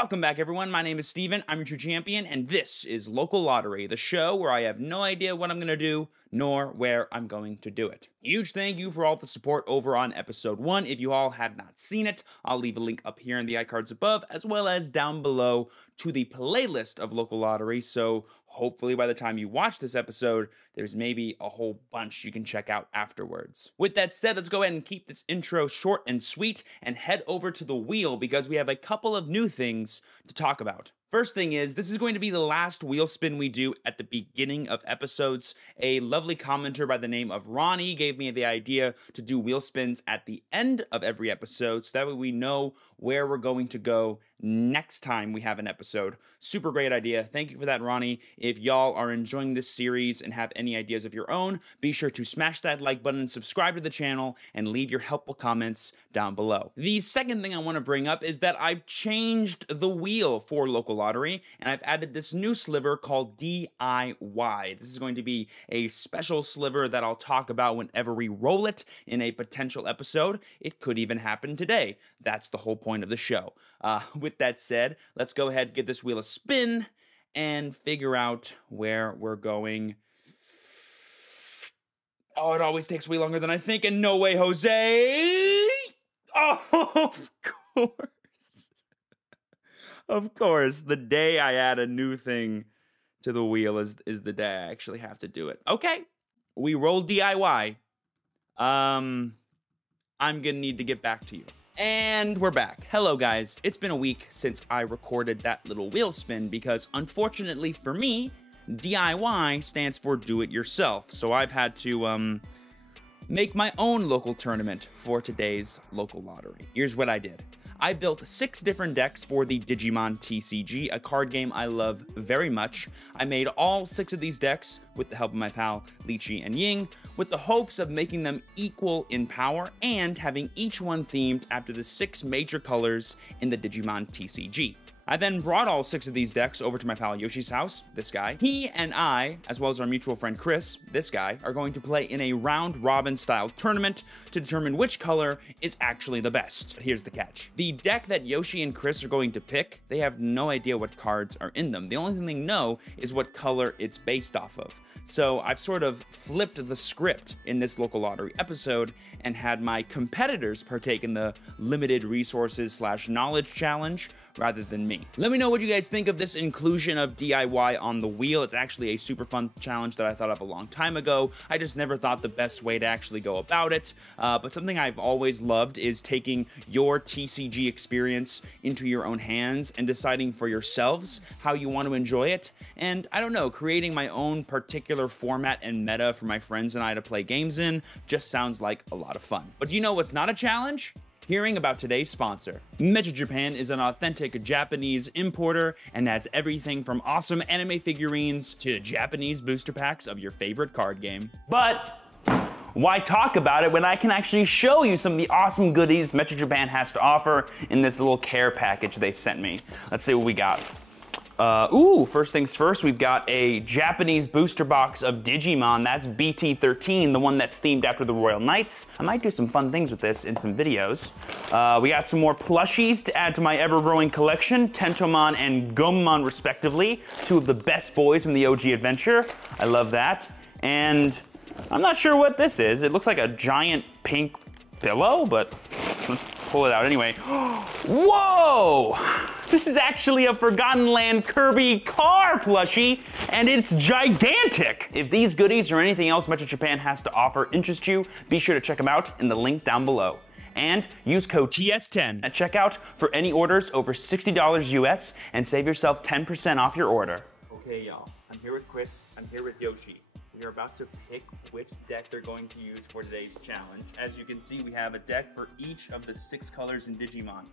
Welcome back, everyone. My name is Steven. I'm your true champion, and this is Local Lottery, the show where I have no idea what I'm going to do, nor where I'm going to do it. Huge thank you for all the support over on episode 1. If you all have not seen it, I'll leave a link up here in the iCards above, as well as down below to the playlist of Local Lottery, so hopefully by the time you watch this episode, there's maybe a whole bunch you can check out afterwards. With that said, let's go ahead and keep this intro short and sweet and head over to the wheel because we have a couple of new things to talk about. First thing is, this is going to be the last wheel spin we do at the beginning of episodes. A lovely commenter by the name of Ronnie gave me the idea to do wheel spins at the end of every episode, so that way we know where we're going to go next time we have an episode. Super great idea. Thank you for that, Ronnie. If y'all are enjoying this series and have any ideas of your own, be sure to smash that like button, subscribe to the channel, and leave your helpful comments down below. The second thing I want to bring up is that I've changed the wheel for Local Lottery, and I've added this new sliver called DIY. This is going to be a special sliver that I'll talk about whenever we roll it in a potential episode. It could even happen today. That's the whole point of the show. With that said, let's go ahead and give this wheel a spin and figure out where we're going. Oh, it always takes way longer than I think, and no way, Jose! Oh, of course. Of course, the day I add a new thing to the wheel is the day I actually have to do it. Okay, we rolled DIY. I'm gonna need to get back to you. And we're back. Hello, guys. It's been a week since I recorded that little wheel spin because, unfortunately for me, DIY stands for do it yourself. So I've had to make my own local tournament for today's Local Lottery. Here's what I did. I built 6 different decks for the Digimon TCG, a card game I love very much. I made all 6 of these decks with the help of my pal Lychee and Ying, with the hopes of making them equal in power and having each one themed after the 6 major colors in the Digimon TCG. I then brought all 6 of these decks over to my pal Yoshi's house, this guy. He and I, as well as our mutual friend Chris, this guy, are going to play in a round-robin style tournament to determine which color is actually the best. But here's the catch. The deck that Yoshi and Chris are going to pick, they have no idea what cards are in them. The only thing they know is what color it's based off of. So I've sort of flipped the script in this Local Lottery episode and had my competitors partake in the limited resources / knowledge challenge rather than me. Let me know what you guys think of this inclusion of DIY on the wheel. It's actually a super fun challenge that I thought of a long time ago. I just never thought the best way to actually go about it. But something I've always loved is taking your TCG experience into your own hands and deciding for yourselves how you want to enjoy it. And I don't know, creating my own particular format and meta for my friends and I to play games in just sounds like a lot of fun. But do you know what's not a challenge? Hearing about today's sponsor. Mecha Japan is an authentic Japanese importer and has everything from awesome anime figurines to Japanese booster packs of your favorite card game. But why talk about it when I can actually show you some of the awesome goodies Mecha Japan has to offer in this little care package they sent me. Let's see what we got. First things first, we've got a Japanese booster box of Digimon. That's BT13, the one that's themed after the Royal Knights. I might do some fun things with this in some videos. We got some more plushies to add to my ever-growing collection, Tentomon and Gummon respectively, 2 of the best boys from the OG adventure. I love that. And I'm not sure what this is. It looks like a giant pink pillow, but let's pull it out anyway. Whoa! This is actually a Forgotten Land Kirby car plushie, and it's gigantic! If these goodies or anything else Mecha Japan has to offer interest you, be sure to check them out in the link down below. And use code TS10 at checkout for any orders over $60 US and save yourself 10% off your order. Okay, y'all, I'm here with Chris, I'm here with Yoshi. We are about to pick which deck they're going to use for today's challenge. As you can see, we have a deck for each of the 6 colors in Digimon.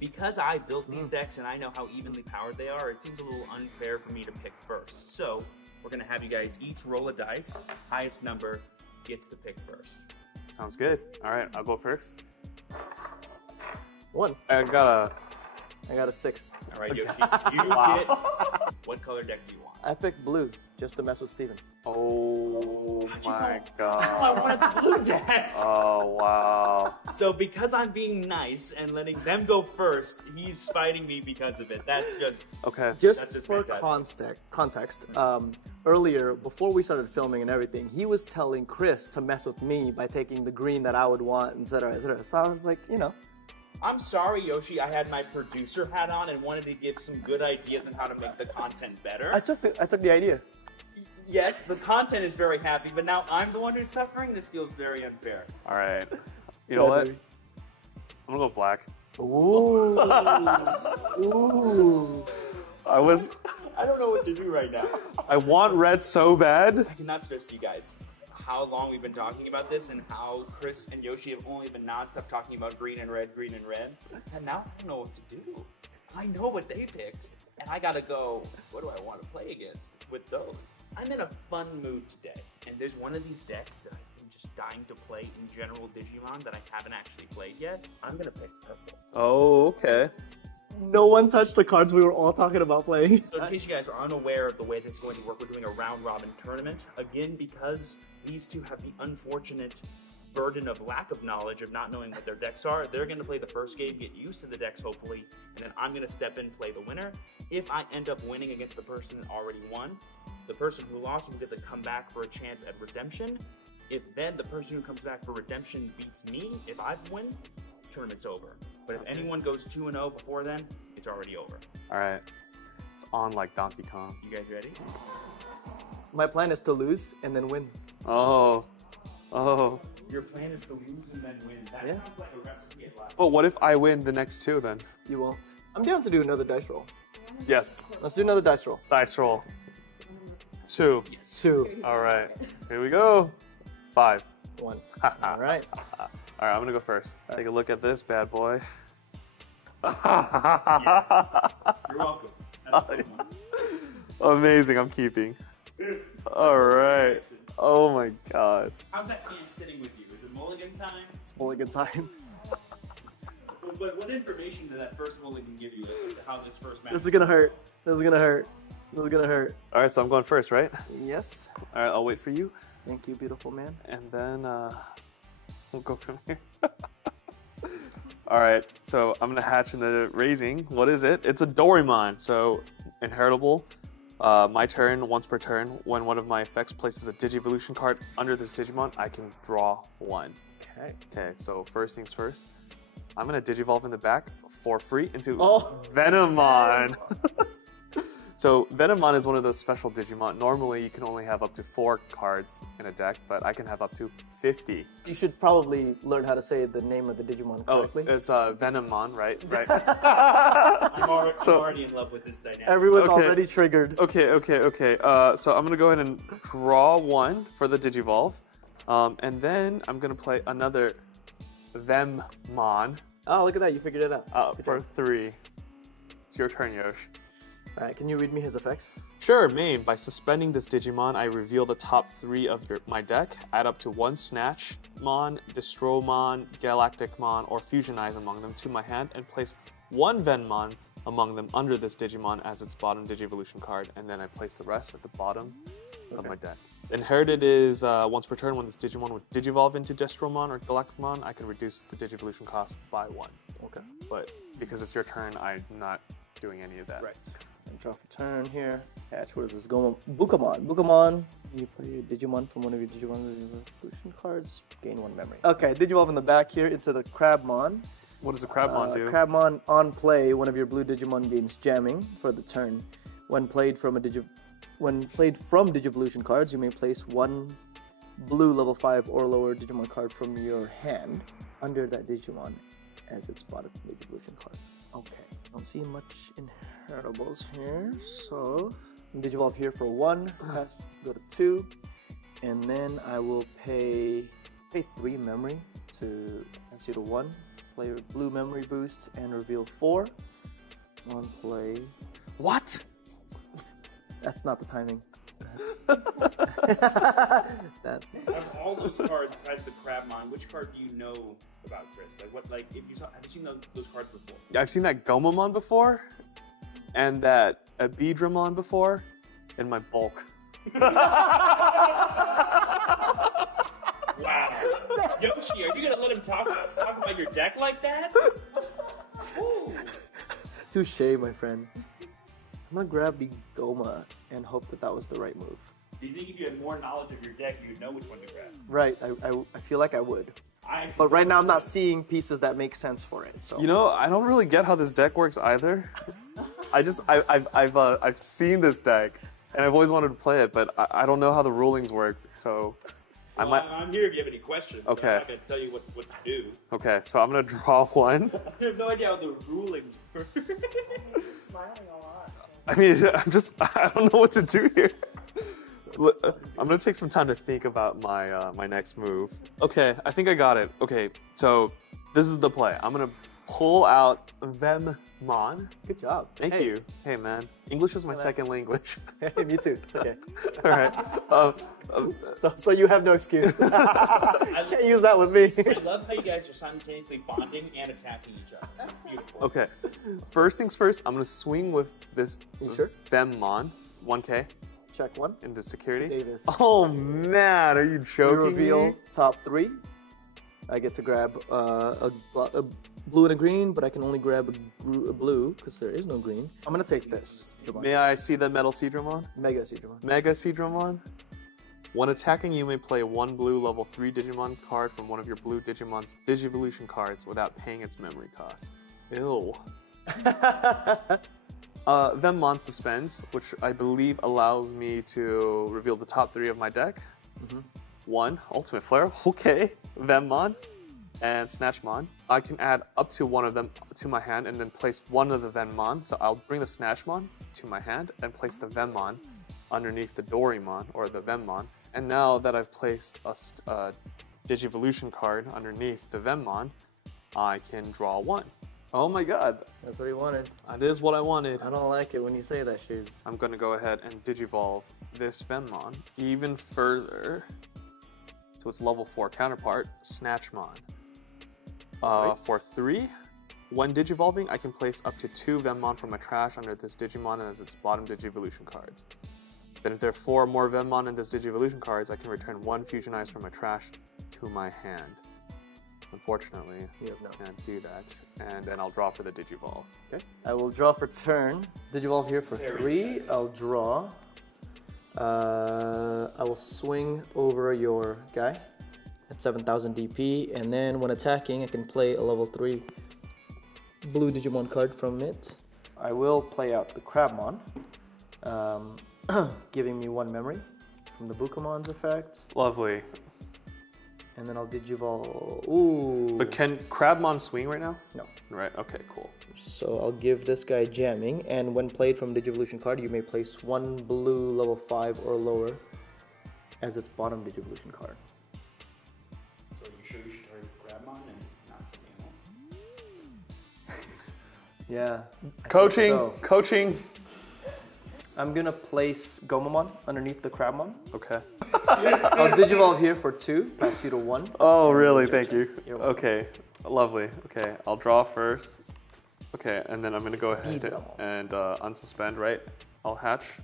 Because I built these decks and I know how evenly powered they are, it seems a little unfair for me to pick first. So, we're gonna have you guys each roll a dice. Highest number gets to pick first. Sounds good. All right, I'll go first. 1. I got a 6. All right, Yoshi, you get... What color deck do you want? I picked blue, just to mess with Steven. Oh my I god. wanted the blue deck. Oh wow. So because I'm being nice and letting them go first, he's fighting me because of it. That's just Okay. Just That's just for fantastic. context, earlier, before we started filming and everything, he was telling Chris to mess with me by taking the green that I would want, etc., etc. So I was like, you know, I'm sorry, Yoshi. I had my producer hat on and wanted to give some good ideas on how to make the content better. I took the idea. Yes, the content is very happy, but now I'm the one who's suffering. This feels very unfair. All right. You know what? baby. I'm gonna go black. Ooh, ooh. I I don't know what to do right now. I want red so bad. I cannot stress to you guys how long we've been talking about this and how Chris and Yoshi have only been nonstop talking about green and red, and now I don't know what to do. I know what they picked, and I gotta go, what do I want to play against with those? I'm in a fun mood today, and there's one of these decks that I've been just dying to play in general Digimon that I haven't actually played yet. I'm gonna pick purple. Oh, okay. No one touched the cards we were all talking about playing. So in case you guys are unaware of the way this is going to work, we're doing a round-robin tournament. Again, because these two have the unfortunate burden of lack of knowledge of not knowing what their decks are, they're going to play the first game, get used to the decks hopefully, and then I'm going to step in, play the winner. If I end up winning against the person that already won, the person who lost will get to come back for a chance at redemption. If then the person who comes back for redemption beats me, if I win, tournament's over. But if anyone goes 2-0 before then, it's already over. All right. It's on like Donkey Kong. You guys ready? My plan is to lose and then win. Oh. Oh. Your plan is to lose and then win. That Yeah. sounds like a recipe at life. But what if I win the next two then? You won't. I'm down to do another dice roll. Yes. Let's do another dice roll. Dice roll. 2. 2, All right. Here we go. 5. 1. All right. All right, I'm gonna go first. Take a look at this bad boy. You're welcome. That's a good one. Amazing, I'm keeping. All right. Oh my god. How's that fan sitting with you? Is it mulligan time? It's mulligan time. But what information did that first mulligan give you? Like, how this first match? This is gonna hurt. This is gonna hurt. This is gonna hurt. All right, so I'm going first, right? Yes. All right, I'll wait for you, Thank you, beautiful man. and then we'll go from here. All right, so I'm gonna hatch into raising. What is it? It's a Doraemon, so inheritable. My turn, once per turn. When one of my effects places a Digivolution card under this Digimon, I can draw 1. Okay. Okay, so first things first. I'm gonna Digivolve in the back for free into Oh. Venomon. So Venomon is one of those special Digimon. Normally you can only have up to 4 cards in a deck, but I can have up to 50. You should probably learn how to say the name of the Digimon Oh, correctly. it's Venomon, right? Right. I'm already, So- I'm already in love with this dynamic. Everyone's Okay. already triggered. Okay. So I'm gonna go ahead and draw 1 for the Digivolve. And then I'm gonna play another Vemmon Oh, look at that. You figured it out. Good for job. 3. It's your turn, Yosh. All right, can you read me his effects? Sure, main. By suspending this Digimon, I reveal the top 3 of my deck, add up to 1 Snatchmon, Destromon, Galacticmon, or Fusionize among them to my hand, and place 1 Venmon among them under this Digimon as its bottom Digivolution card, and then I place the rest at the bottom of my deck. Inherited is once per turn when this Digimon would Digivolve into Destromon or Galacticmon, I can reduce the Digivolution cost by 1. Okay. But because it's your turn, I'm not doing any of that. Right. And draw for turn here. Hatch, what is this? Bukamon. Bukamon. You play a Digimon from one of your Digimon evolution cards. Gain 1 memory. Okay, Digivolve in the back here into the Crabmon. What does the Crabmon do? Crabmon on play, one of your blue Digimon gains jamming for the turn. When played from Digivolution cards, you may place 1 blue level 5 or lower Digimon card from your hand under that Digimon as its bottom Digivolution card. Okay, don't see much inheritables here, so Digivolve here for 1, pass, go to 2, and then I will pay 3 memory to pass you to 1, play blue memory boost, and reveal 4. 1 play. What? That's not the timing. That's not. Of all those cards besides the Crabmon, which card do you know about, Chris? Like what? Like if you saw, have you seen those cards before? I've seen that Gomamon before, and that Abidramon before, in my bulk. Wow. Yoshi, are you gonna let him talk about your deck like that? Ooh. Touche, my friend. I'm gonna grab the Goma and hope that that was the right move. Do you think if you had more knowledge of your deck, you'd know which one to grab? Right, I feel like I would. But right now I'm not seeing pieces that make sense for it. So You know, I don't really get how this deck works either. I've seen this deck, and I've always wanted to play it, but I don't know how the rulings work. So I'm here if you have any questions. Okay. I'm not gonna tell you what to do. Okay, so I'm gonna draw one. I have no idea how the rulings work. Smiling a lot. I mean, I don't know what to do here. I'm gonna take some time to think about my next move. Okay, I think I got it. Okay, so this is the play. I'm gonna pull out Vemmon. good job. Thank you. Hey man, English is my second language. Hey, me too. It's okay. All right. So you have no excuse. Can't use that with me. I love how you guys are simultaneously bonding and attacking each other. That's beautiful. Okay. First things first. I'm gonna swing with this You sure? Vemmon. 1K Check one. into security. Davis. Oh man, are you We joking reveal me? top three. I get to grab a blue and a green, but I can only grab a blue because there is no green. I'm gonna take this. May I see the Metal Seedramon? Mega Seedramon. Mega Seedramon. When attacking, you may play one blue level 3 Digimon card from one of your blue Digimon's Digivolution cards without paying its memory cost. Ew. Vemmon suspends, which I believe allows me to reveal the top 3 of my deck. One, Ultimate Flare, okay, Vemmon, and Snatchmon. I can add up to one of them to my hand and then place one of the Vemmon. So I'll bring the Snatchmon to my hand and place the Vemmon underneath the Dorimon, or the Vemmon. And now that I've placed a Digivolution card underneath the Vemmon, I can draw one. Oh my god, That's what he wanted. that is what I wanted. I don't like it when you say that, Shoes. I'm gonna go ahead and Digivolve this Vemmon even further to its level 4 counterpart, Snatchmon. For 3, when Digivolving, I can place up to 2 Vemmon from my trash under this Digimon as its bottom Digivolution cards. Then if there are 4 more Vemmon in this Digivolution cards, I can return 1 Fusionize from my trash to my hand. Unfortunately, You have no. can't do that. And then I'll draw for the Digivolve. Okay. I will draw for turn. Digivolve here for 3. I'll draw. I will swing over your guy at 7,000 DP, and then when attacking, I can play a level 3 blue Digimon card from it. I will play out the Crabmon, giving me 1 memory from the Bukamon's effect, Lovely. and then I'll Digivolve. Ooh. But can Crabmon swing right now? No. Right, okay, cool. So I'll give this guy jamming, and when played from Digivolution card, you may place 1 blue level 5 or lower as its bottom Digivolution card. So you sure you should try Grabmon and not something else? Yeah. I Coaching, think so. coaching. I'm gonna place Gomamon underneath the Crabmon. Okay. I'll Digivolve here for 2, pass you to 1. Oh, really? It's your Thank you. turn. You're welcome. Okay, lovely. Okay, I'll draw first. Okay, and then I'm gonna go ahead Beat and unsuspend, right? I'll hatch.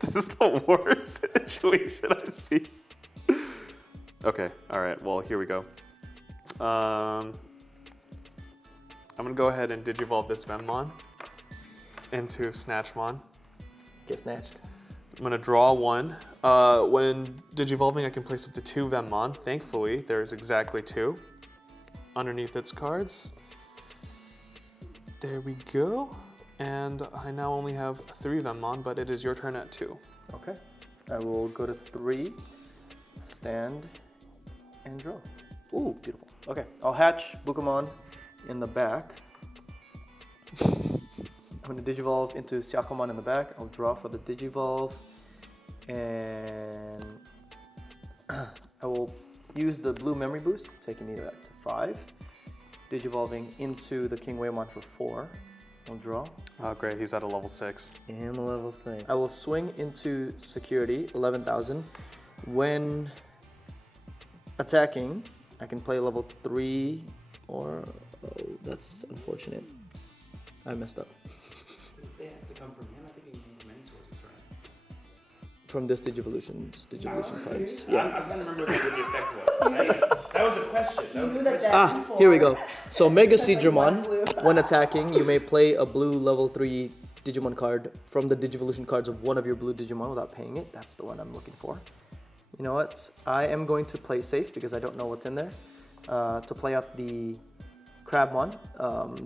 This is the worst situation I've seen. Okay, all right, well, here we go. I'm gonna go ahead and Digivolve this Vemmon into Snatchmon. Get snatched. I'm gonna draw 1. When Digivolving, I can place up to 2 Vemmon. Thankfully, there's exactly 2 underneath its cards. There we go. And I now only have 3 Vemmon, but it is your turn at 2. Okay. I will go to 3, stand, and draw. Ooh, beautiful. Okay, I'll hatch Bukamon in the back. I'm gonna Digivolve into Syakomon in the back. I'll draw for the Digivolve, and I will use the blue memory boost, taking me back to 5. Digivolving into the King Waymon for 4. I'll draw. Oh, great, he's at a level 6. And level 6. I will swing into security, 11,000. When attacking, I can play level 3 or... Oh, that's unfortunate. I messed up. Does it say it has to come from him? I think it can come from any sources, right? from this Digivolution cards. I'm Yeah. trying to remember what the effect was. That was a question. That was a question. Ah, here we go. So Mega Seadramon, when attacking, you may play a blue level 3 Digimon card from the Digivolution cards of one of your blue Digimon without paying it. That's the one I'm looking for. You know what? I am going to play safe because I don't know what's in there. To play out the Crabmon,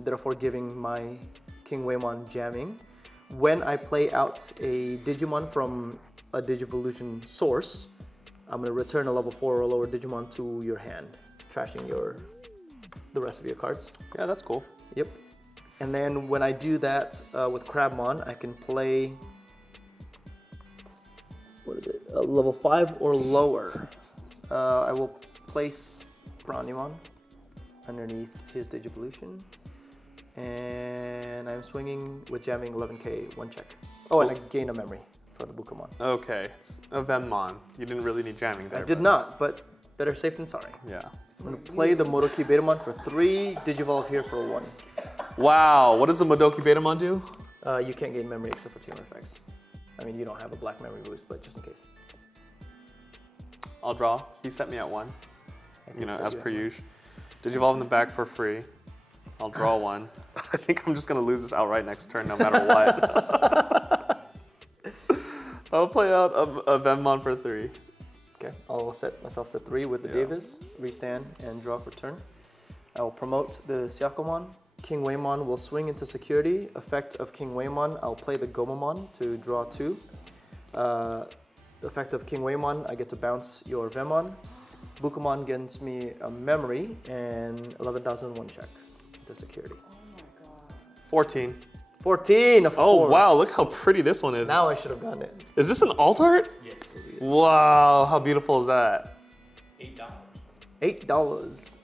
therefore giving my King Waymon jamming. When I play out a Digimon from a Digivolution source, I'm going to return a level 4 or lower Digimon to your hand, trashing the rest of your cards. Yeah, that's cool. Yep. And then when I do that with Crabmon, I can play, what is it, a level 5 or lower. I will place Browniemon underneath his Digivolution. And I'm swinging with jamming 11k, 1 check. Oh, and I gain a memory for the Bukamon. Okay, it's a Venmon. You didn't really need jamming there. I did not, but better safe than sorry. Yeah. I'm going to play the Modoki Betamon for 3, Digivolve here for 1. Wow, what does the Modoki Betamon do? You can't gain memory except for tamer effects. I mean, you don't have a black memory boost, but just in case. I'll draw. He set me at 1. You know, set as you per at 1. usual. Digivolve in the back for free. I'll draw 1. I think I'm just gonna lose this outright next turn no matter what. I'll play out a Venmon for 3. Okay, I'll set myself to 3 with the Yeah. Davis, restand, and draw for turn. I will promote the Syakomon. King Waymon will swing into security. Effect of King Waymon, I'll play the Gomamon to draw 2. Effect of King Waymon, I get to bounce your Venmon. Bukamon gets me a memory and 11,001 check into security. 14. 14, of Oh course. wow, look how pretty this one is. Now I should have gotten it. Is this an alt art? Yeah. Wow, how beautiful is that? $8. $8.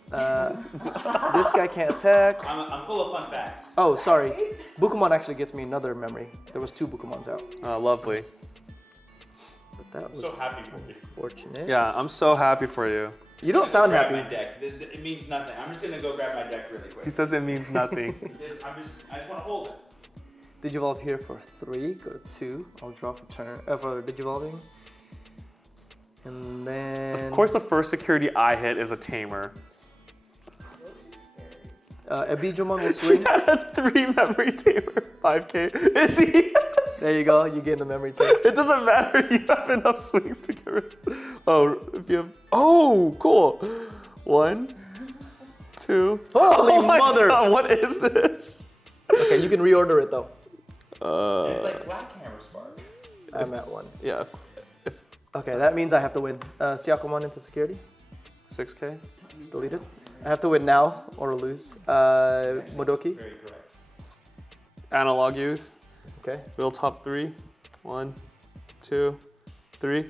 This guy can't attack. I'm full of fun facts. Oh, sorry. Bukamon actually gets me another memory. There was 2 Bukamons out. Lovely. But that was So happy for you. fortunate. Yeah, I'm so happy for you. You don't sound Grab happy. my deck. It means nothing. I'm just gonna go grab my deck really quick. He says it means nothing. I just want to hold it. Digivolve here for 3, go to 2. I'll draw for turn for Digivolving. And then Of course the first security I hit is a tamer. Abijamon will swing. 3 memory tamer, 5k. Is he? There you go, you gain the memory too. It doesn't matter, you have enough swings to get rid. Oh, if you have, oh, cool. 1, 2. Holy Oh my mother! God, what is this? Okay, you can reorder it though. It's like Black Hammer Spark. I'm at 1. Yeah, Okay, that means I have to win. Syakomon into security. 6k. It's deleted. I have to win now or lose. Modoki. Very correct. Analog Youth. Okay. Wheel top 3. 1, 2, 3.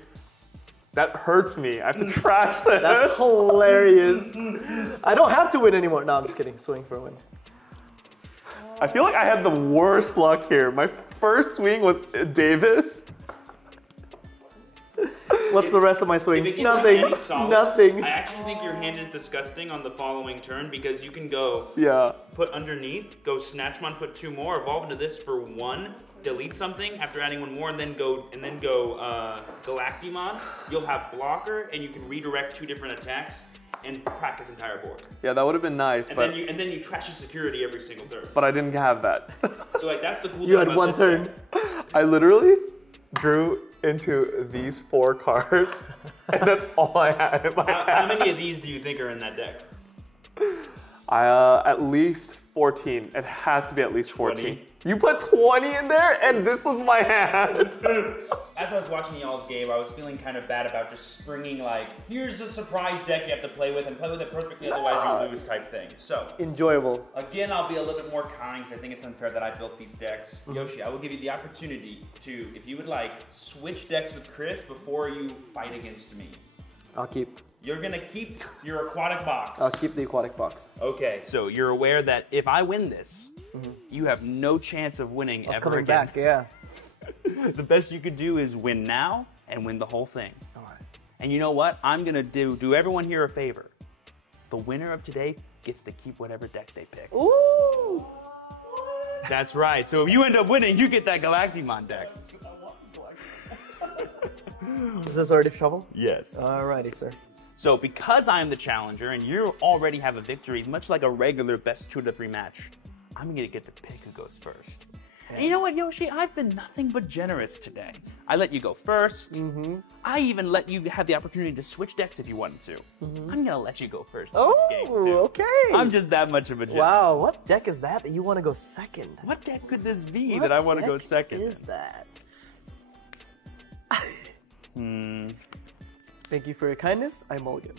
That hurts me. I have to trash this. That's hilarious. I don't have to win anymore. No, I'm just kidding. Swing for a win. I feel like I had the worst luck here. My first swing was Davis. What's the rest of my If swings? it gets Nothing. any solace, Nothing. I actually think your hand is disgusting on the following turn because you can go Yeah. put underneath, go Snatchmon, put 2 more, evolve into this for 1, delete something after adding 1 more, and then go Galactimon. You'll have blocker, and you can redirect 2 different attacks and crack his entire board. Yeah, that would have been nice, And but then you trash his security every single turn. but I didn't have that. So like that's the cool You thing had about 1 this turn. deck. I literally drew into these 4 cards, and that's all I had in my How hand. many of these do you think are in that deck? At least 14. It has to be at least 14. 20. You put 20 in there, and this was my hand. As I was watching y'all's game, I was feeling kind of bad about just springing like, here's a surprise deck you have to play with and play with it perfectly, otherwise you lose type thing. So, Enjoyable. again, I'll be a little bit more kind because I think it's unfair that I built these decks. Yoshi, I will give you the opportunity to, if you would like, switch decks with Chris before you fight against me. I'll keep You're gonna keep your aquatic box. the aquatic box. Okay, so you're aware that if I win this, you have no chance of winning ever Coming again. back, yeah. The best you could do is win now and win the whole thing. All right. And you know what? I'm gonna do everyone here a favor. The winner of today gets to keep whatever deck they pick. Ooh! That's right. So if you end up winning, you get that Galactimon deck. this already shuffled? Yes. Alrighty, sir. So because I'm the challenger and you already have a victory, much like a regular best 2 out of 3 match, I'm gonna get to pick who goes first. And you know what, Yoshi? I've been nothing but generous today. I let you go first. Mm-hmm. I even let you have the opportunity to switch decks if you wanted to. Mm-hmm. I'm gonna let you go first in this game, too. Okay. I'm just that much of a generous. Wow, what deck is that you want to go second? What deck could this be that I want to go second? What is that? Thank you for your kindness. I mulligan.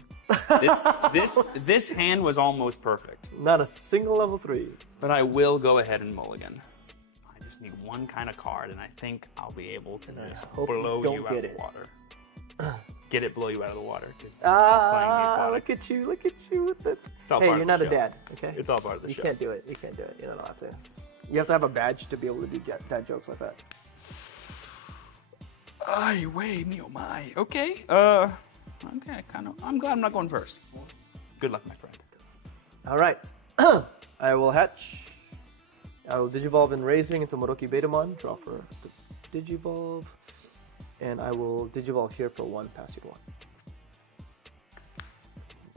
This hand was almost perfect. Not a single level 3. But I will go ahead and mulligan. I just need one kind of card, and I think I'll be able to just hope blow you don't you out get of the it. water. Get it, blow you out of the water. Look at you with the... all Hey, part you're of not the a show. dad, okay? It's all part of the You show. can't do it. You can't do it. You're not allowed to. You have to have a badge to be able to do dad jokes like that. Ay, wait, me oh my. Okay. Okay, I'm glad I'm not going first. Good luck, my friend. All right. I will hatch. I will Digivolve in Raising into Moroki Betamon. Draw for the Digivolve. And I will Digivolve here for 1, pass you to 1.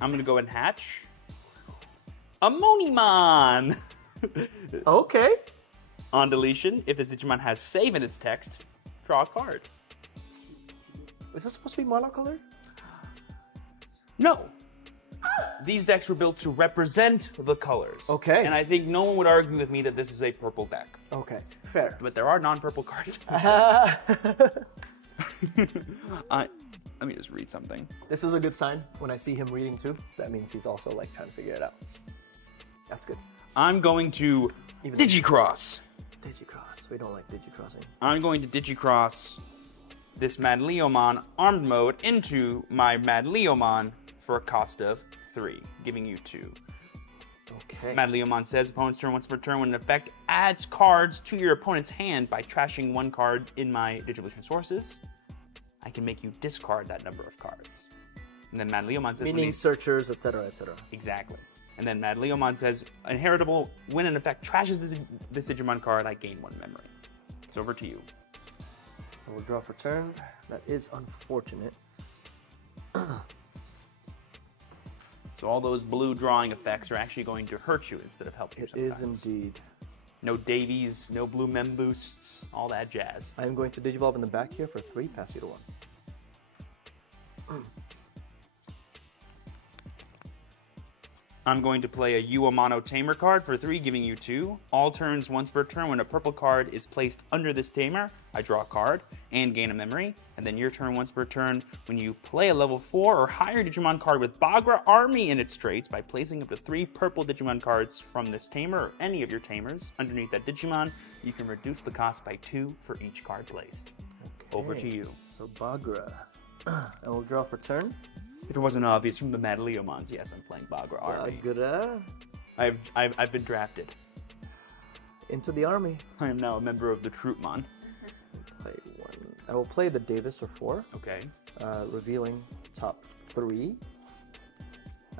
I'm gonna go and hatch a Monimon. Okay. On deletion, if this Digimon has save in its text, draw a card. Is this supposed to be monocolor? No. These decks were built to represent the colors. Okay. And I think no one would argue with me that this is a purple deck. Okay, fair. But there are non-purple cards. Let me just read something. This is a good sign. When I see him reading too, that means he's also like trying to figure it out. That's good. I'm going to Digicross. Digicross. We don't like Digicrossing. I'm going to Digicross this Mad Leomon armed mode into my Mad Leomon for a cost of 3, giving you 2. Okay. Mad Leomon says opponent's turn once per turn when an effect adds cards to your opponent's hand by trashing 1 card in my Digivolution sources. I can make you discard that number of cards. And then Mad Leomon says... Meaning searchers, etc., etc. Exactly. And then Mad Leomon says, inheritable, when an effect trashes this Digimon card, I gain 1 memory. It's over to you. I will draw for turn. That is unfortunate. So all those blue drawing effects are actually going to hurt you instead of help you It sometimes. is indeed. No Davies, no blue mem boosts, all that jazz. I am going to Digivolve in the back here for 3, pass you to 1. I'm going to play a Uamano Tamer card for 3, giving you 2. All turns once per turn when a purple card is placed under this Tamer, I draw a card and gain a memory. And then your turn once per turn when you play a level 4 or higher Digimon card with Bagra Army in its traits by placing up to 3 purple Digimon cards from this Tamer or any of your Tamers underneath that Digimon, you can reduce the cost by 2 for each card placed. Okay. Over to you. So Bagra. I will draw for turn. If it wasn't obvious from the Mad Leomons, yes, I'm playing Bagra Army. Bagra. I've been drafted. Into the army. I am now a member of the Troopmon. Play 1. I will play the Davis for 4. Okay. Revealing top 3.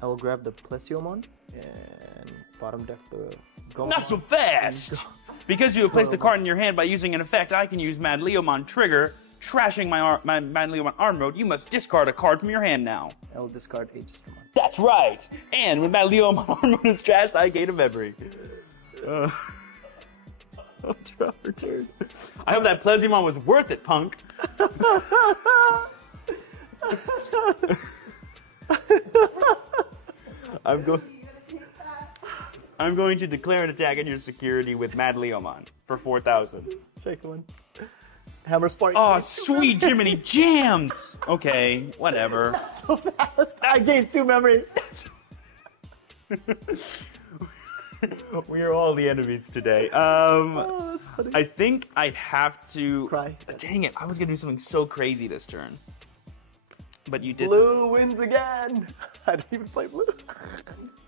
I will grab the Plesiomon and bottom deck the Gomon. Not so fast! Because you have placed a card in your hand by using an effect, I can use Mad Leomon Trigger, trashing my Mad Leomon Arm Mode. You must discard a card from your hand now. I will discard Aegismon. That's right! And when Mad Leomon Arm Mode is trashed, I gain a memory. I'll draw for turn. I hope that Plesiomon was worth it, punk. I'm going to declare an attack on your security with Mad Leomon for 4,000. Shake one. Hammer Spark. Oh, sweet Jiminy Jams! Okay, whatever. So fast. I gained 2 memory. We are all the enemies today. Oh, that's funny. I think I have to... Cry. Dang it, I was going to do something so crazy this turn. But you did... Blue wins again. I didn't even play blue.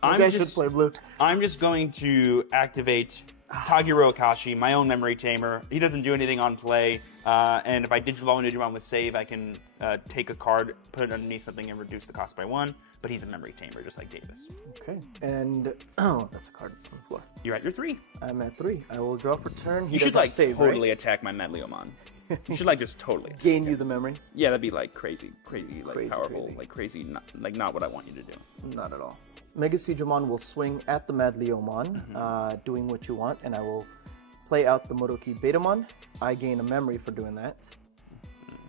Maybe I should play blue. I'm just going to activate Tagiro Akashi, my own memory tamer. He doesn't do anything on play. And if I Digivolve a Digimon with save, I can take a card, put it underneath something, and reduce the cost by 1. But he's a memory tamer, just like Davis. Okay. And oh, that's a card on the floor. You're at your 3. I'm at 3. I will draw for turn. He You should does not like save, totally right? attack my Madleomon. You should like just totally attack. Gain you the memory. Yeah, that'd be like crazy, like Crazy, powerful, crazy. like crazy, not what I want you to do. Not at all. Mega Seedramon will swing at the Madleomon, doing what you want, and I will play out the Modoki Betamon. I gain a memory for doing that.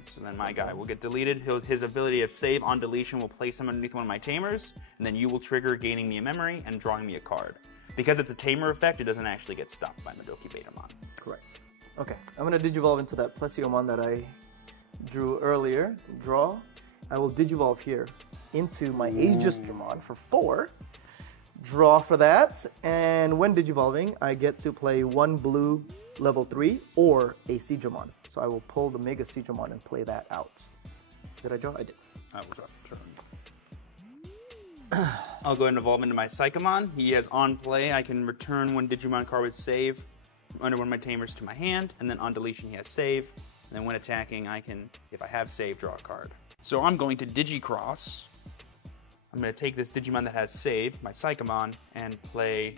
So then my guy will get deleted. His ability of save on deletion will place him underneath one of my tamers, and then you will trigger gaining me a memory and drawing me a card. Because it's a tamer effect, it doesn't actually get stopped by Modoki Betamon. Correct. Okay, I'm going to Digivolve into that Plesiomon that I drew earlier. Draw. I will Digivolve here into my Aegistramon for 4. Draw for that, and when Digivolving, I get to play 1 blue level 3 or a Seedramon. So I will pull the Mega Seedramon and play that out. Did I draw? I did. I will draw for turn. I'll go ahead and evolve into my Psychomon. He has on play. I can return one Digimon card with save from under one of my tamers to my hand, and then on deletion he has save. And then when attacking, I can, if I have save, draw a card. So I'm going to Digicross. I'm going to take this Digimon that has save, my Psychomon, and play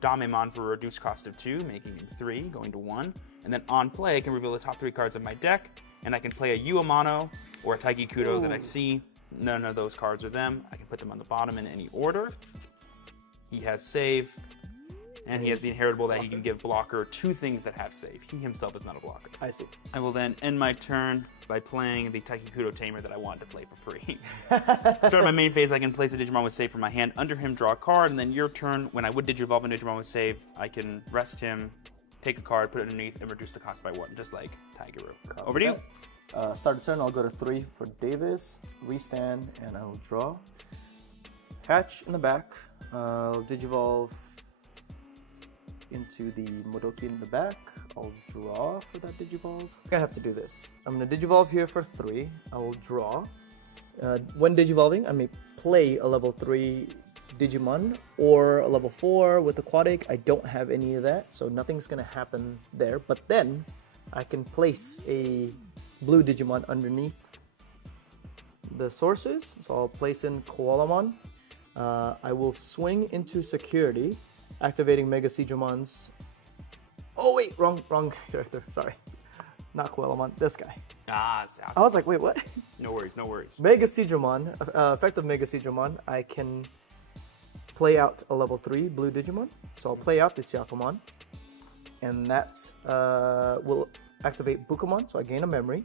Damemon for a reduced cost of 2, making him 3, going to 1. And then on play, I can reveal the top 3 cards of my deck, and I can play a Uamano or a Taiki Kudo that I see. None of those cards are them. I can put them on the bottom in any order. He has save, and he has the inheritable that he can give blocker 2 things that have save. He himself is not a blocker. I see. I will then end my turn by playing the Taiki Kudo Tamer that I wanted to play for free. Start my main phase, I can place a Digimon with save from my hand. Under him, draw a card, and then your turn, when I would Digivolve a Digimon with save, I can rest him, take a card, put it underneath, and reduce the cost by 1, just like Tigeru. Over to you. Start the turn, I'll go to 3 for Davis, restand, and I will draw. Hatch in the back, I'll Digivolve into the Modoki in the back. I'll draw for that Digivolve. I have to do this. I'm going to Digivolve here for 3. I will draw. When Digivolving, I may play a level 3 Digimon or a level 4 with Aquatic. I don't have any of that, so nothing's going to happen there. But then I can place a blue Digimon underneath the sources. So I'll place in Koalamon. I will swing into security, activating Mega Seedramons. Oh wait, wrong character. Sorry, not Koalamon. This guy. Ah, I was like, wait, what? no worries, no worries. Mega Seedramon, effective Mega Seedramon. I can play out a level 3 blue Digimon. So I'll play out this Yakumon, and that will activate Bukamon. So I gain a memory.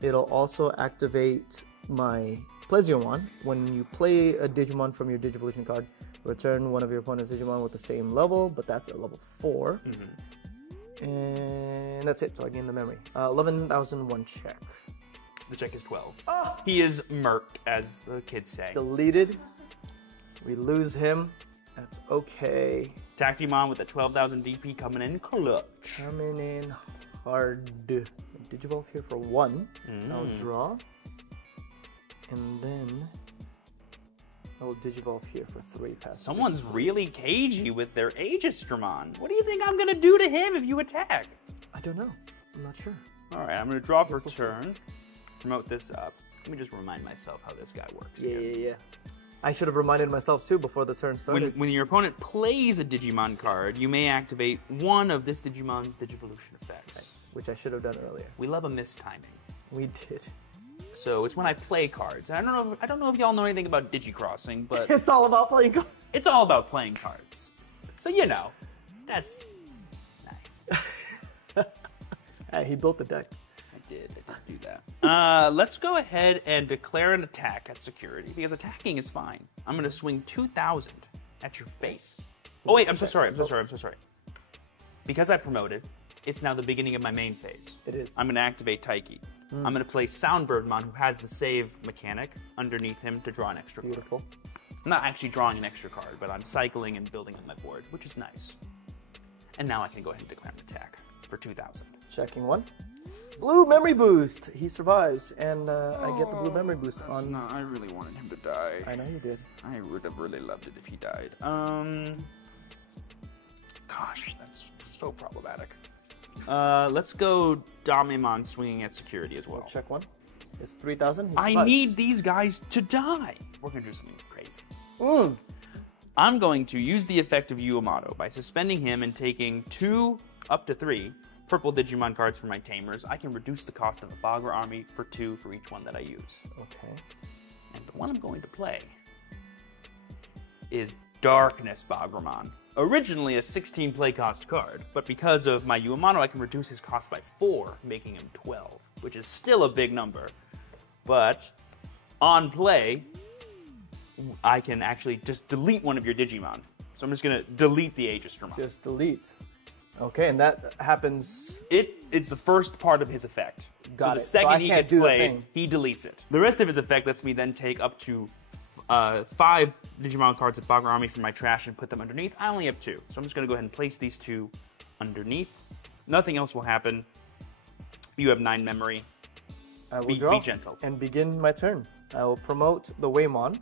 It'll also activate my Plesiomon. When you play a Digimon from your Digivolution card, return one of your opponent's Digimon with the same level, but that's at level 4. And that's it, so I gain the memory. 11,001 check. The check is 12. He is murked, as the kids say. Deleted. We lose him. That's okay. Tactimon with the 12,000 DP coming in clutch. Coming in hard. Digivolve here for 1. I'll draw. And then I'll Digivolve here for 3 passes. Someone's really cagey with their Aegistramon. What do you think I'm gonna do to him if you attack? I don't know. I'm not sure. Alright, I'm gonna draw for Guess we'll see. turn. Promote this up. Let me just remind myself how this guy works. Yeah. I should have reminded myself too before the turn started. When your opponent plays a Digimon card, you may activate one of this Digimon's Digivolution effects. Which I should have done earlier. We love a mistiming. We did. So it's when I play cards. And I don't know if y'all know anything about Digicrossing, but It's all about playing cards. it's all about playing cards. So you know, that's nice. Hey, he built the deck. I did do that. Let's go ahead and declare an attack at security, because attacking is fine. I'm going to swing 2,000 at your face. Oh wait, I'm so sorry. Because I promoted, it's now the beginning of my main phase. It is. I'm going to activate Taiki. I'm going to play Soundbirdmon, who has the save mechanic, underneath him to draw an extra card. Beautiful. I'm not actually drawing an extra card, but I'm cycling and building on my board, which is nice. And now I can go ahead and declare an attack for 2,000. Checking 1. Blue memory boost. He survives, and I get the blue memory boost on. I really wanted him to die. I know you did. I would have really loved it if he died. Gosh, that's so problematic. Let's go Damimon swinging at security as well. Check one. It's 3,000. I need these guys to die. We're gonna do something crazy. Mm. I'm going to use the effect of Uamato by suspending him and taking 2 up to 3 purple Digimon cards from my tamers. I can reduce the cost of a Bagra army for 2 for each one that I use. Okay. And the one I'm going to play is Darkness Bagramon. Originally a 16 play cost card, but because of my Uamato, I can reduce his cost by 4, making him 12, which is still a big number. But on play, I can actually just delete one of your Digimon. So I'm just gonna delete the Aegisdramon. Just delete. Okay, and that happens. It's the first part of his effect. Got so the it. second So I he can't gets do the played, thing. he deletes it. The rest of his effect lets me then take up to 5 Digimon cards at Bagra Army from my trash and put them underneath. I only have 2, so I'm just going to go ahead and place these 2 underneath. Nothing else will happen. You have 9 memory. I will Be draw gentle. and begin my turn. I will promote the Waymon.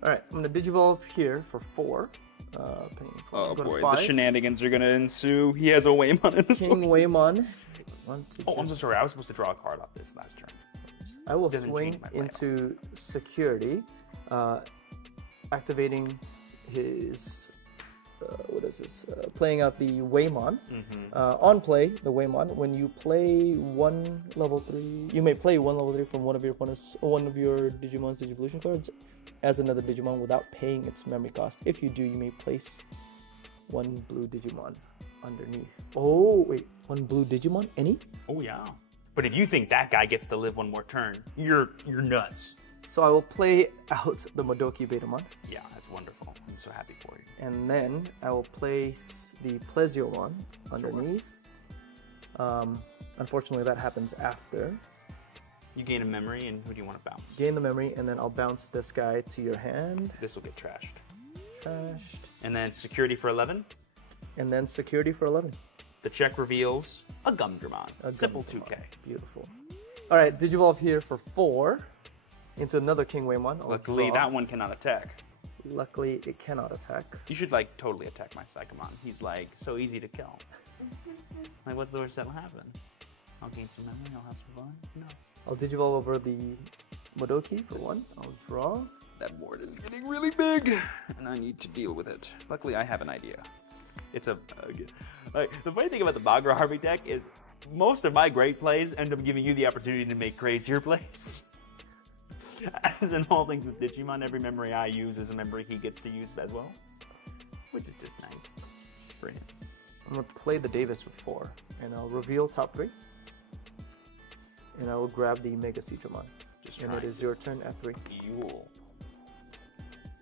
All right, I'm gonna Digivolve here for 4. Paying 4. Oh Go to boy, 5. the shenanigans are going to ensue. He has a Waymon in the King sources. Waymon. 1, 2, Oh, I'm so sorry. I was supposed to draw a card off this last turn. I will Doesn't swing change my play into security, activating his. What is this? Playing out the Waymon. On play, the Waymon. When you play 1 level 3, you may play 1 level 3 from one of your opponent's, one of your Digimon's Digivolution cards as another Digimon without paying its memory cost. If you do, you may place 1 blue Digimon underneath. Oh wait, 1 blue Digimon? Any? Oh yeah. But if you think that guy gets to live 1 more turn, you're nuts. So I will play out the Modoki Betamon. Yeah, that's wonderful. I'm so happy for you. And then I will place the Plesioron underneath. Unfortunately, that happens after. You gain a memory, and who do you want to bounce? Gain the memory, and then I'll bounce this guy to your hand. This will get trashed. Trashed. And then security for 11. And then security for 11. The check reveals a Gumdramon. A Simple Gumdramon. 2K. Beautiful. All right, Digivolve here for 4 into another King Waymon. I'll Luckily, draw. that one cannot attack. Luckily, it cannot attack. You should, like, totally attack my Psychomon. He's, like, so easy to kill. Like, what's the worst that'll happen? I'll gain some memory, I'll have some fun. Who knows? I'll Digivolve over the Modoki for 1. I'll draw. That board is getting really big, and I need to deal with it. Luckily, I have an idea. It's a... like, the funny thing about the Bagra Army deck is most of my great plays end up giving you the opportunity to make crazier plays. As in all things with Digimon, every memory I use is a memory he gets to use as well. Which is just nice for him. I'm going to play the Davis with 4. And I'll reveal top 3. And I will grab the Mega Seedramon. Just And trying it is to your turn at 3. Yule.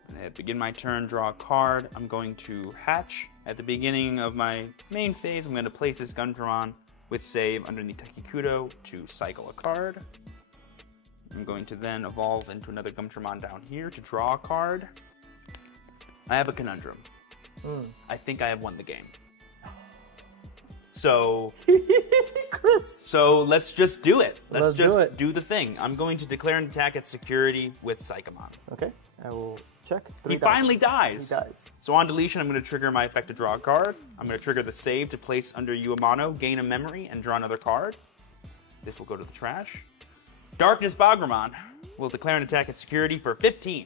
And I begin my turn, draw a card. I'm going to hatch. At the beginning of my main phase, I'm going to place this Gundramon with save underneath Takikudo to cycle a card. I'm going to then evolve into another Gumdramon down here to draw a card. I have a conundrum. I think I have won the game. So, Chris! so let's just do it. Let's Let's do just it. do the thing. I'm going to declare an attack at security with Psychomon. Okay, I will check. He 3 dice. finally dies. He dies. So on deletion, I'm going to trigger my effect to draw a card. I'm going to trigger the save to place under Uamano, gain a memory, and draw another card. This will go to the trash. Darkness Bagramon will declare an attack at security for 15.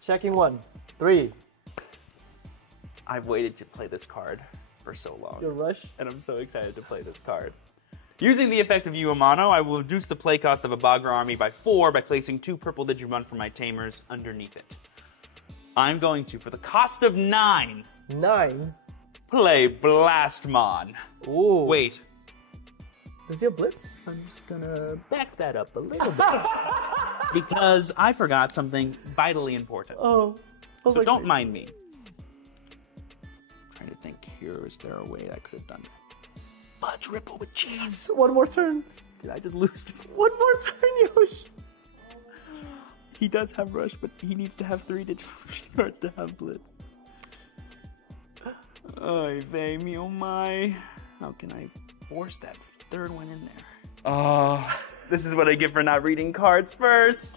Checking 1. 3. I've waited to play this card for so long. Your rush. And I'm so excited to play this card. Using the effect of Uamano, I will reduce the play cost of a Bagra army by 4 by placing 2 purple Digimon from my tamers underneath it. I'm going to, for the cost of 9, 9. play Blastmon. Ooh. Wait, Does he have Blitz? I'm just gonna. back that up a little bit. Because I forgot something vitally important. Oh. So don't mind me. Trying to think here, is there a way I could have done fudge ripple with cheese? One more turn. Did I just lose? One more turn, Yosh. He does have rush, but he needs to have 3 Digivolution cards to have blitz. Oy vey me, oh my. How can I force that 3rd one in there? Oh, this is what I get for not reading cards first.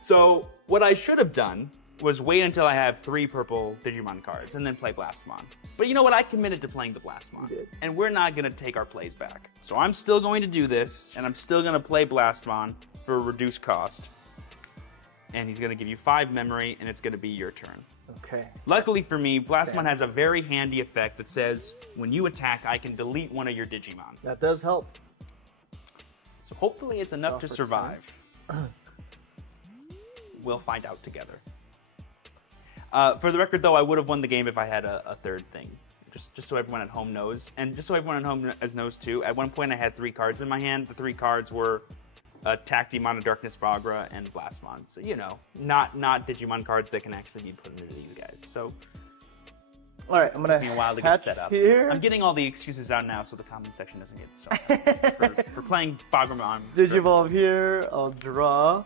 So, what I should have done was wait until I have 3 purple Digimon cards and then play Blastmon. But you know what? I committed to playing the Blastmon. You did. And we're not going to take our plays back. So I'm still going to do this, and I'm still going to play Blastmon for a reduced cost. And he's going to give you 5 memory, and it's going to be your turn. Okay. Luckily for me, Blastmon has a very handy effect that says, when you attack, I can delete one of your Digimon. That does help. So hopefully it's enough to for survive. We'll find out together. For the record, though, I would have won the game if I had a third thing. Just so everyone at home knows. And just so everyone at home knows, too, at one point I had 3 cards in my hand. The 3 cards were Tactimon, Darkness Bagra, and Blastmon. So, you know, not Digimon cards that can actually be put into these guys. So, All right, I'm gonna took me a while to get hatch set up. here. I'm getting all the excuses out now so the comment section doesn't get started. for playing Bagramon. Digivolve here. I'll draw.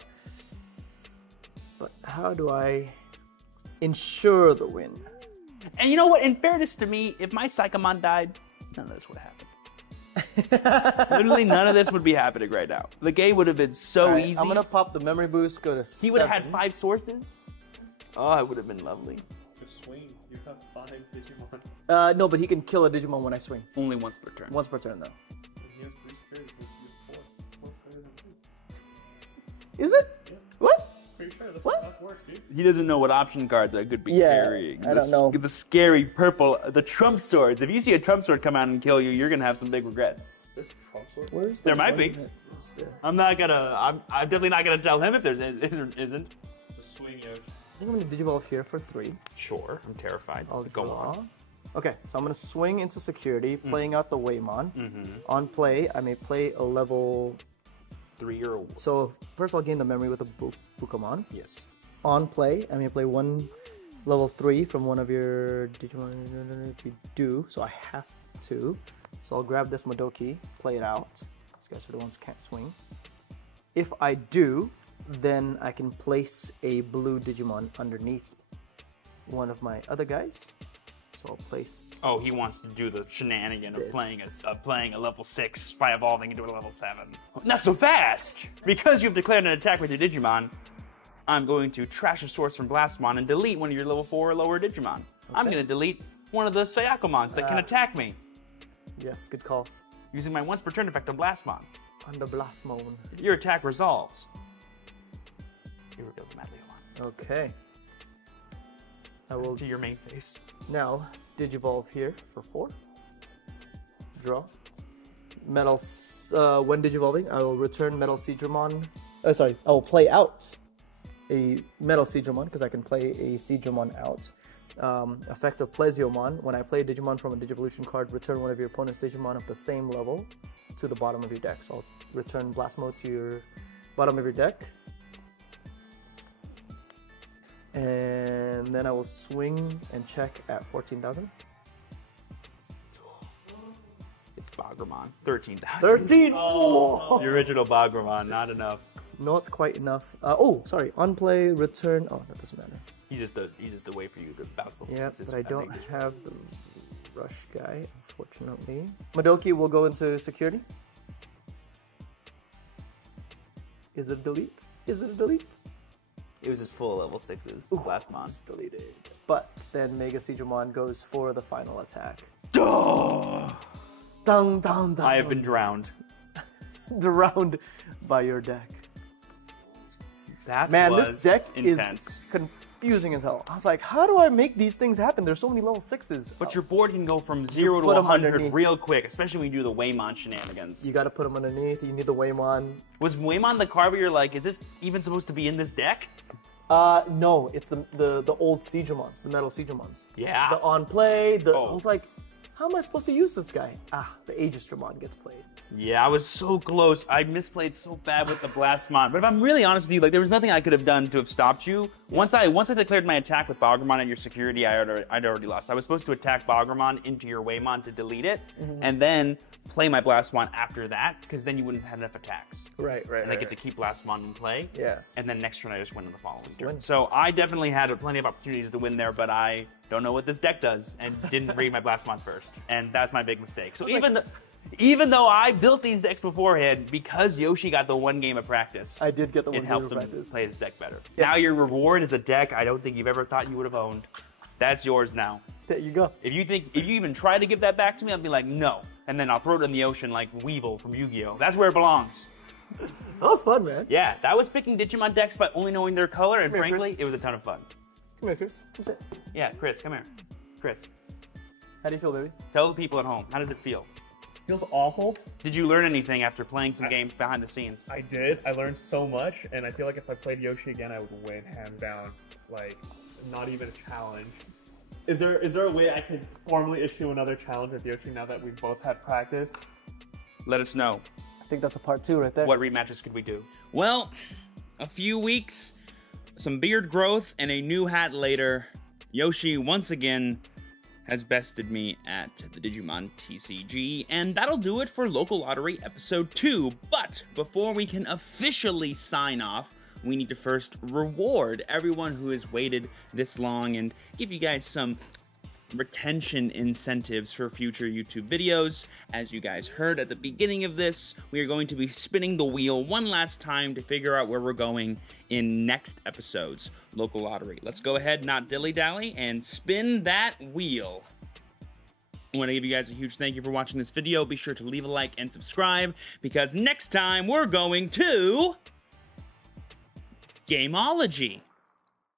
But how do I ensure the win? And you know what? In fairness to me, if my Psychomon died, none of this would have happened. Literally none of this would be happening right now. The game would have been so All right, easy. I'm gonna pop the memory boost. Go to. He would have had 7. 5 sources. Oh, it would have been lovely. You swing. You have 5 Digimon. No, but he can kill a Digimon when I swing. Only once per turn. Once per turn, though. He has 3 spirits with 4. What's better than 2? Is it? Yeah. What? Pretty sure that's What? how that works, dude. He doesn't know what option cards I could be Yeah, carrying. I don't know. The scary purple, the Trump swords. If you see a Trump sword come out and kill you, you're gonna have some big regrets. There's Trump sword. Where's the There might one be. that is there? I'm definitely not gonna tell him if there isn't. Just swing, Yosh. I think I'm gonna Digivolve here for 3. Sure, I'm terrified. I'll Go draw. on. Okay, so I'm gonna swing into security, playing out the Waymon. On play, I may play a level. 3-year-old. So first, I'll gain the memory with a Bukamon. Yes. On play, I may play 1 level 3 from one of your Digimon if you do. So I have to. So I'll grab this Madoki, play it out. These guys are the ones who can't swing. If I do, then I can place a blue Digimon underneath one of my other guys. So I'll place. Oh, he wants to do the shenanigan of This. playing a level 6 by evolving into a level 7. Not so fast! Because you've declared an attack with your Digimon, I'm going to trash a source from Blastmon and delete one of your level 4 or lower Digimon. I'm going to delete one of the Sayakomons that can attack me, Yes, good call. using my once per turn effect on Blastmon. On the Blastmon. Your attack resolves. Here we go, Madleomon. Okay. I will To your main face. now Digivolve here for 4. Draw. When Digivolving, I will return Metal Seedramon. Sorry, I will play out a Metal Seedramon because I can play a Seedramon out. Effect of Plesiomon. When I play a Digimon from a Digivolution card, return one of your opponent's Digimon of the same level to the bottom of your deck. So I'll return Blastmo to your bottom of your deck. And then I will swing and check at 14,000. It's Bagramon. 13,000. 13! The original Bagramon, not enough. Not quite enough. Oh, sorry. On play, return. Oh, that doesn't matter. He's just a way for you to bounce the Yeah, sixes but I as don't English. have the rush guy, unfortunately. Madoki will go into security. Is it a delete? Is it a delete? It was just full level 6s last month. It's deleted. But then Mega Seedramon goes for the final attack. Duh! Dun, dun, dun. I have been drowned. drowned by your deck. That Man, was this deck intense. is confusing as hell. I was like, how do I make these things happen? There's so many level 6s. But your board can go from 0 to put 'em 100 underneath. real quick, especially when you do the Waymon shenanigans. You gotta put them underneath. You need the Waymon. Was Waymon the card where you're like, is this even supposed to be in this deck? No, it's the old Seedramons, the metal Seedramons. Yeah. The on play, Oh. I was like, how am I supposed to use this guy? The Aegis-Dramon gets played. Yeah, I was so close. I misplayed so bad with the Blastmon. But if I'm really honest with you, like there was nothing I could have done to have stopped you. Once I declared my attack with Bagramon at your security, I'd already lost. I was supposed to attack Bagramon into your Waymon to delete it, and then play my Blastmon after that, because then you wouldn't have had enough attacks. Right. And I get to keep Blastmon in play. Yeah. And then next turn I just win on the following turn. win. So I definitely had plenty of opportunities to win there, but I don't know what this deck does and didn't read my Blastmon first. And that's my big mistake. So Even though I built these decks beforehand, because Yoshi got the 1 game of practice. I did get the one It helped game him of practice. play his deck better. Yeah. Now your reward is a deck I don't think you've ever thought you would have owned. That's yours now. There you go. If you even try to give that back to me, I'll be like, no. And then I'll throw it in the ocean like Weevil from Yu-Gi-Oh! That's where it belongs. That was fun, man. Yeah, that was picking Digimon decks by only knowing their color, and Come here, frankly, Chris. it was a ton of fun. Come here, Chris. Come sit. Yeah, Chris, come here. Chris, How do you feel, baby? tell the people at home, how does it feel? Feels awful. Did you learn anything after playing some games behind the scenes? I did. I learned so much, and I feel like if I played Yoshi again, I would win hands down. Like, not even a challenge. Is there a way I could formally issue another challenge with Yoshi now that we've both had practice? Let us know. I think that's a part 2 right there. What rematches could we do? Well, a few weeks, some beard growth, and a new hat later, Yoshi once again has bested me at the Digimon TCG, and that'll do it for Local Lottery Episode 2. But before we can officially sign off, we need to first reward everyone who has waited this long and give you guys some retention incentives for future YouTube videos. As you guys heard at the beginning of this, we are going to be spinning the wheel one last time to figure out where we're going in next episode's Local Lottery. Let's go ahead, not dilly-dally, and spin that wheel. I want to give you guys a huge thank you for watching this video. Be sure to leave a like and subscribe, because next time we're going to Gameology.